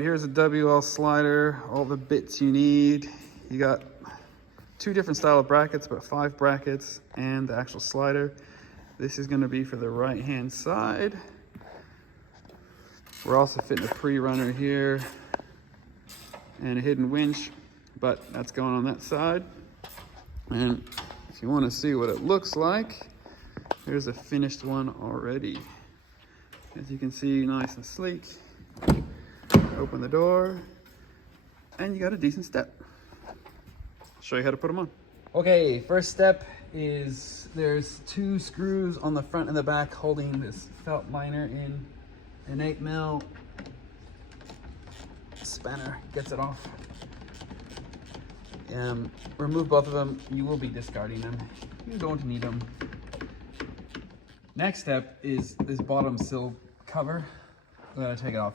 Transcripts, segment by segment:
right, here's a WL slider, all the bits you need. You got 2 different style of brackets, but 5 brackets and the actual slider. This is going to be for the right hand side. We're also fitting a pre-runner here and a hidden winch, but that's going on that side. And if you want to see what it looks like, here's a finished one already. As you can see, nice and sleek. Open the door, and you got a decent step. I'll show you how to put them on. Okay, first step is there's 2 screws on the front and the back holding this felt liner in. An 8mm spanner gets it off. Remove both of them. You will be discarding them. You don't need them. Next step is this bottom sill cover. I'm gonna take it off.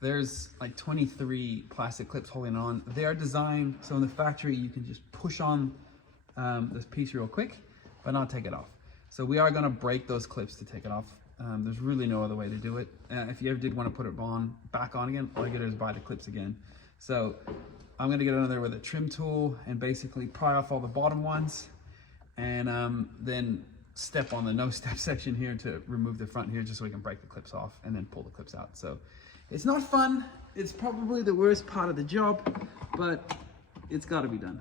There's like 23 plastic clips holding on. They are designed so in the factory you can just push on this piece real quick, but not take it off. So we are gonna break those clips to take it off. There's really no other way to do it. If you ever did want to put it back on again, all you gotta do is buy the clips again. So I'm gonna get under there with a trim tool and basically pry off all the bottom ones, and then step on the no step section here to remove the front here, just so we can break the clips off and then pull the clips out. So it's not fun. It's probably the worst part of the job, but it's got to be done.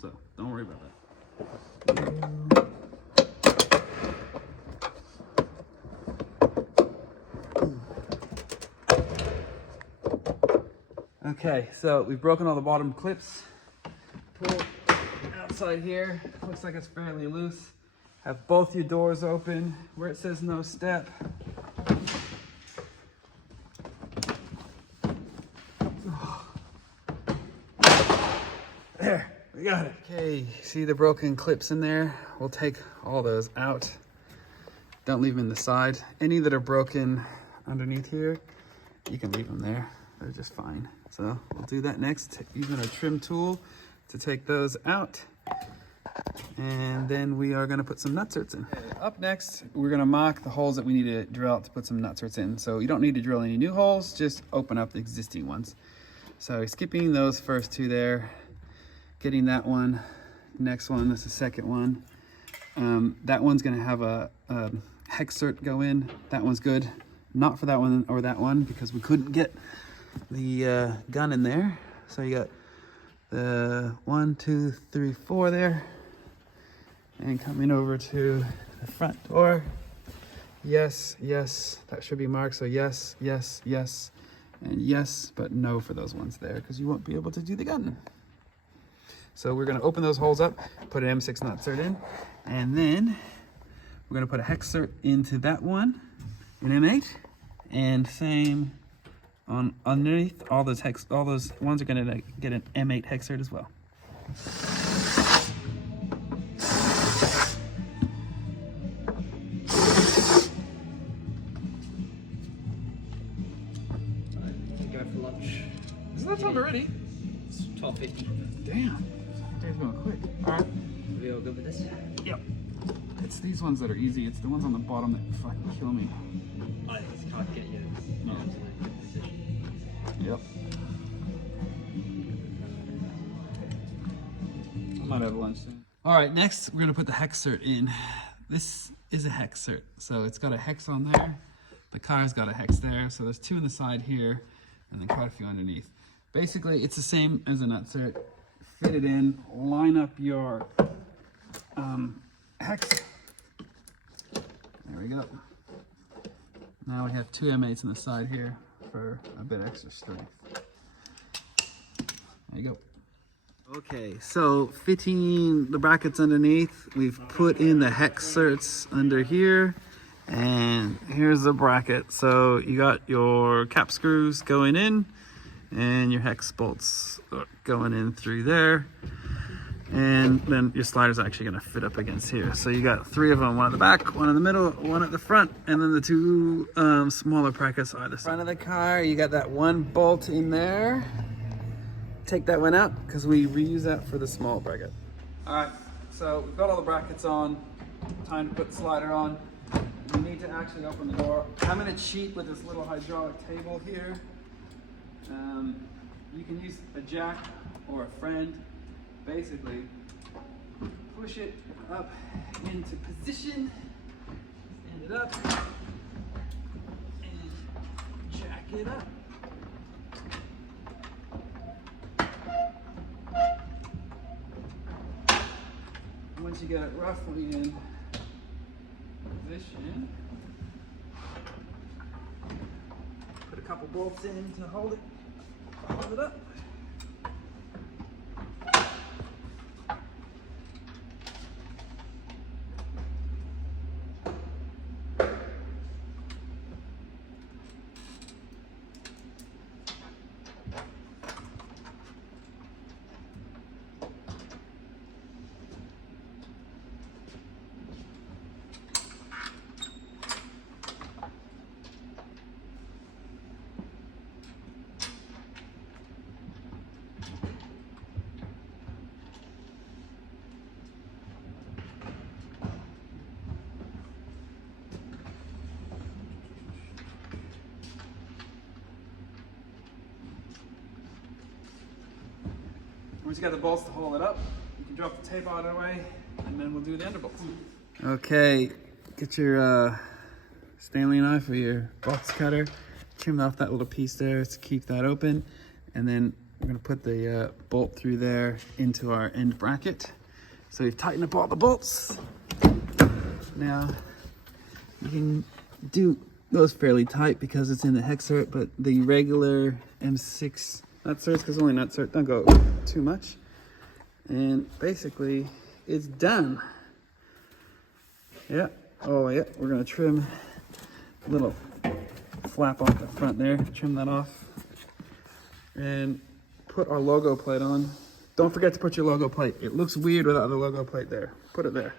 So don't worry about that. Okay, so we've broken all the bottom clips. Pull outside here. Looks like it's fairly loose. Have both your doors open where it says no step. There, we got it. Okay, see the broken clips in there? We'll take all those out. Don't leave them in the side. Any that are broken underneath here, you can leave them there. They're just fine. So we'll do that next, using a trim tool to take those out. And then we are gonna put some nutserts in. Okay, up next, we're gonna mark the holes that we need to drill out to put some nutserts in. So you don't need to drill any new holes, just open up the existing ones. So skipping those first 2 there, getting that one, next one, this is the second one. That one's gonna have a hexert go in. That one's good. Not for that one or that one, because we couldn't get the gun in there. So you got the 1, 2, 3, 4 there. And coming over to the front door. Yes, yes, that should be marked. So yes, yes, yes, and yes, but no for those ones there, because you won't be able to do the gun. So we're gonna open those holes up, put an M6 nutsert in, and then we're gonna put a hexert into that one, an M8, and same on underneath. All those ones are gonna get an M8 hexert as well. Is that time already? It's 12:50. Damn. Day's going quick. Alright. Are we all good with this? Yep. It's these ones that are easy. It's the ones on the bottom that fucking kill me. I just can't get you. No. Yep. I might have lunch soon. Alright, next we're gonna put the hexert in. This is a hexert. So it's got a hex on there. The car's got a hex there. So there's 2 on the side here and then quite a few underneath. Basically, it's the same as a nutsert. Fit it in, line up your hex. There we go. Now we have 2 M8s on the side here for a bit extra strength. There you go. Okay, so fitting the brackets underneath, we've put in the hexerts under here, and here's the bracket. So you got your cap screws going in, and your hex bolts going in through there, and then your slider's actually going to fit up against here. So you got 3 of them, one at the back, one in the middle, one at the front, and then the 2 smaller brackets either side. Front of the car, you got that 1 bolt in there. Take that one out because we reuse that for the small bracket. All right, so we've got all the brackets on. Time to put the slider on. We need to actually open the door. I'm gonna cheat with this little hydraulic table here. You can use a jack or a friend. Basically, push it up into position, stand it up, and jack it up. Once you get it roughly in position, put a couple bolts in to hold it up. Once you got the bolts to hold it up, you can drop the tape out of the way, and then we'll do the underbolts. Okay, get your Stanley knife or your box cutter, trim off that little piece there to keep that open, and then we're gonna put the bolt through there into our end bracket. So we've tightened up all the bolts. Now, you can do those fairly tight because it's in the Hexert, but the regular M6 nutserts, because only nutsert, don't go too much. And basically, it's done. Yeah, oh yeah, we're gonna trim a little flap off the front there, trim that off, and put our logo plate on. Don't forget to put your logo plate. It looks weird without the logo plate there. Put it there.